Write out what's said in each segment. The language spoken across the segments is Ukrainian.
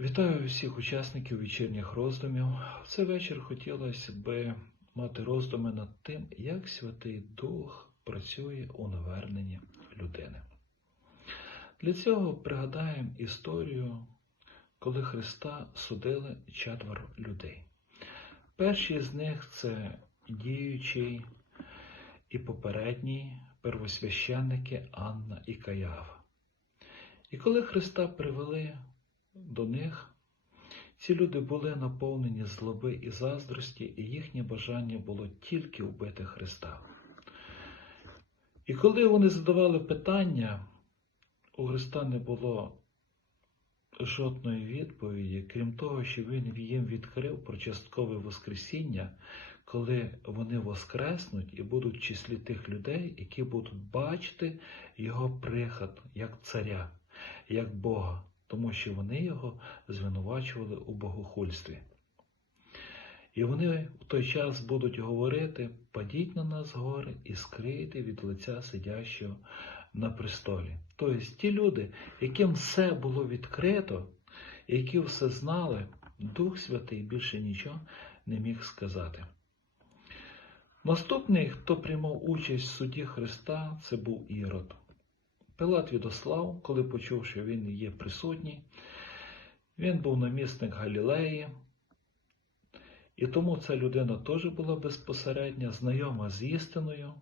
Вітаю всіх учасників вечірніх роздумів. В цей вечір хотілося би мати роздуми над тим, як Святий Дух працює у наверненні людини. Для цього пригадаємо історію, коли Христа судили четверо людей. Перший з них це діючий і попередній первосвященники Анна і Каява. І коли Христа привели до них, ці люди були наповнені злоби і заздрості, і їхнє бажання було тільки вбити Христа. І коли вони задавали питання, у Христа не було жодної відповіді, крім того, що Він їм відкрив про часткове Воскресіння, коли вони воскреснуть і будуть в числі тих людей, які будуть бачити Його приход як царя, як Бога, тому що вони його звинувачували у богохульстві. І вони в той час будуть говорити: падіть на нас гори і скрийте від лиця сидящого на престолі. Тобто ті люди, яким все було відкрито, які все знали, Дух Святий більше нічого не міг сказати. Наступний, хто приймав участь в суді Христа, це був Ірод. Пилат відослав, коли почув, що він є присутній. Він був намісник Галілеї, і тому ця людина теж була безпосередньо знайома з істиною.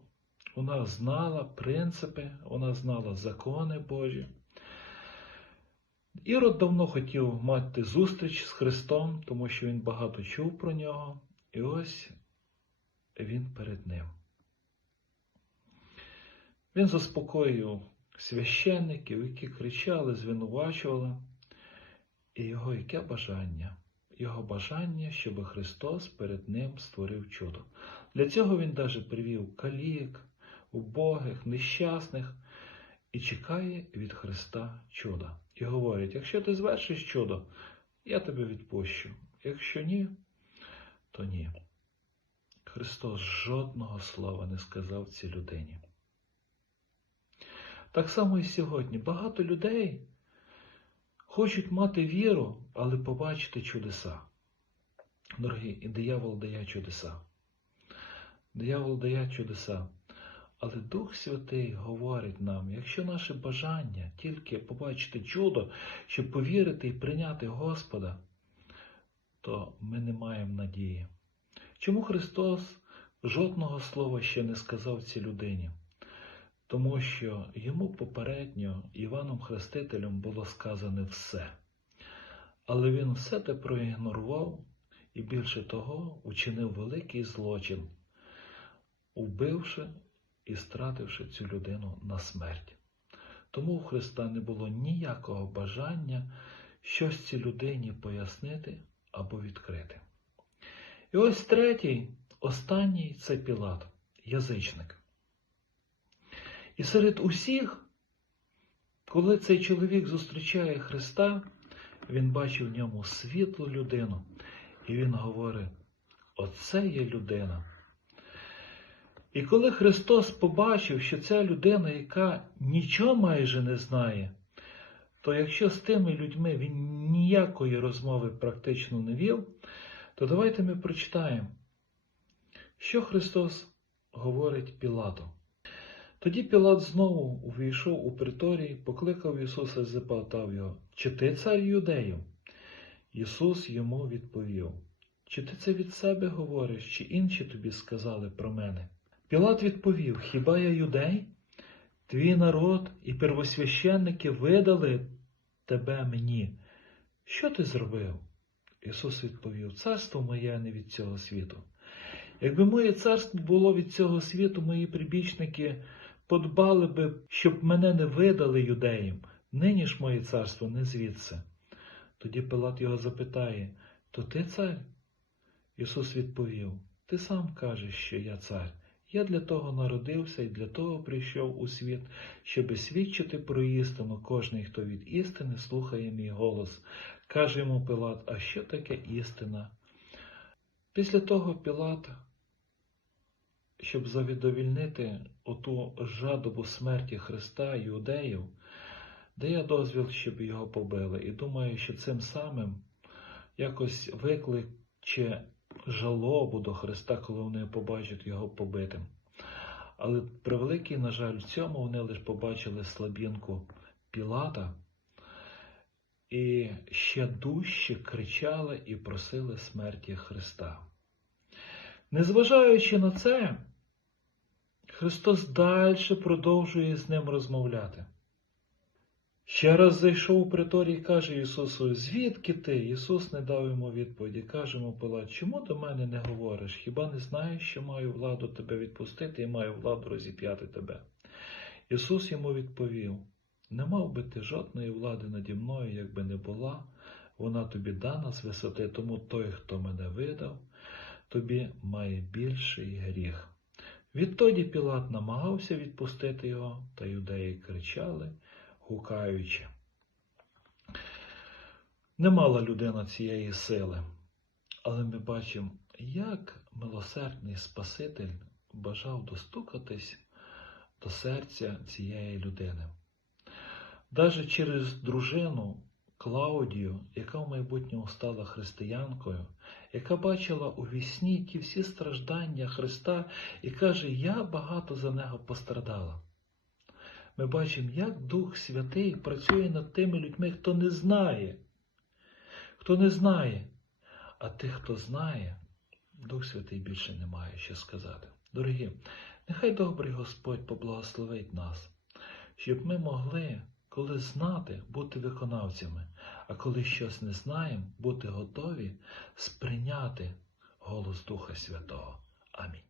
Вона знала принципи, вона знала закони Божі. Ірод давно хотів мати зустріч з Христом, тому що він багато чув про нього, і ось він перед ним. Він заспокоїв священників, які кричали, звинувачували, і його яке бажання? Його бажання, щоб Христос перед ним створив чудо. Для цього він навіть привів калік, убогих, нещасних і чекає від Христа чуда. І говорить: якщо ти звершиш чудо, я тебе відпущу. Якщо ні, то ні. Христос жодного слова не сказав цій людині. Так само і сьогодні. Багато людей хочуть мати віру, але побачити чудеса. Дорогі, і диявол дає чудеса. Диявол дає чудеса. Але Дух Святий говорить нам, якщо наше бажання тільки побачити чудо, щоб повірити і прийняти Господа, то ми не маємо надії. Чому Христос жодного слова ще не сказав цій людині? Тому що йому попередньо Іваном Хрестителем було сказане все. Але він все те проігнорував і більше того учинив великий злочин, вбивши і стративши цю людину на смерть. Тому у Христа не було ніякого бажання щось цій людині пояснити або відкрити. І ось третій, останній це Пілат, язичник. І серед усіх, коли цей чоловік зустрічає Христа, він бачив в ньому світлу людину, і він говорить: Оце є людина. І коли Христос побачив, що ця людина, яка нічого майже не знає, то якщо з тими людьми він ніякої розмови практично не вів, то давайте ми прочитаємо, що Христос говорить Пілату. Тоді Пілат знову увійшов у приторій, покликав Ісуса і запитав його, чи ти цар юдеїв? Ісус йому відповів, чи ти це від себе говориш, чи інші тобі сказали про мене? Пілат відповів, хіба я юдей? Твій народ і первосвященники видали тебе мені. Що ти зробив? Ісус відповів, царство моє не від цього світу. Якби моє царство було від цього світу, мої прибічники подбали би, щоб мене не видали юдеям, нині ж моє царство не звідси. Тоді Пилат його запитає, то ти цар? Ісус відповів, ти сам кажеш, що я цар. Я для того народився і для того прийшов у світ, щоби свідчити про істину кожний, хто від істини слухає мій голос. Каже йому Пилат, а що таке істина? Після того Пілат щоб завідовільнити оту жадобу смерті Христа іудеїв, дає дозвіл, щоб його побили. І думаю, що цим самим якось викличе жалобу до Христа, коли вони побачать його побитим. Але превеликий, на жаль, в цьому вони лише побачили слабінку Пілата і ще дужче кричали і просили смерті Христа. Незважаючи на це, Христос далі продовжує з ним розмовляти. Ще раз зайшов у приторій і каже Ісусу, звідки ти? Ісус не дав йому відповіді. Каже йому Пилат, чому до мене не говориш? Хіба не знаєш, що маю владу тебе відпустити і маю владу розіп'яти тебе? Ісус йому відповів: Не мав би ти жодної влади наді мною, якби не була, вона тобі дана з висоти, тому той, хто мене видав, тобі має більший гріх. Відтоді Пілат намагався відпустити його, та юдеї кричали, гукаючи. Не мала людина цієї сили, але ми бачимо, як милосердний Спаситель бажав достукатись до серця цієї людини. Даже через дружину Клаудію, яка в майбутньому стала християнкою, яка бачила у вісні ті всі страждання Христа і каже, я багато за нього пострадала. Ми бачимо, як Дух Святий працює над тими людьми, хто не знає, хто не знає, а тих, хто знає, Дух Святий більше не має що сказати. Дорогі, нехай добрий Господь поблагословить нас, щоб ми могли, коли знати, бути виконавцями, а коли щось не знаємо, бути готові сприйняти голос Духа Святого. Амінь.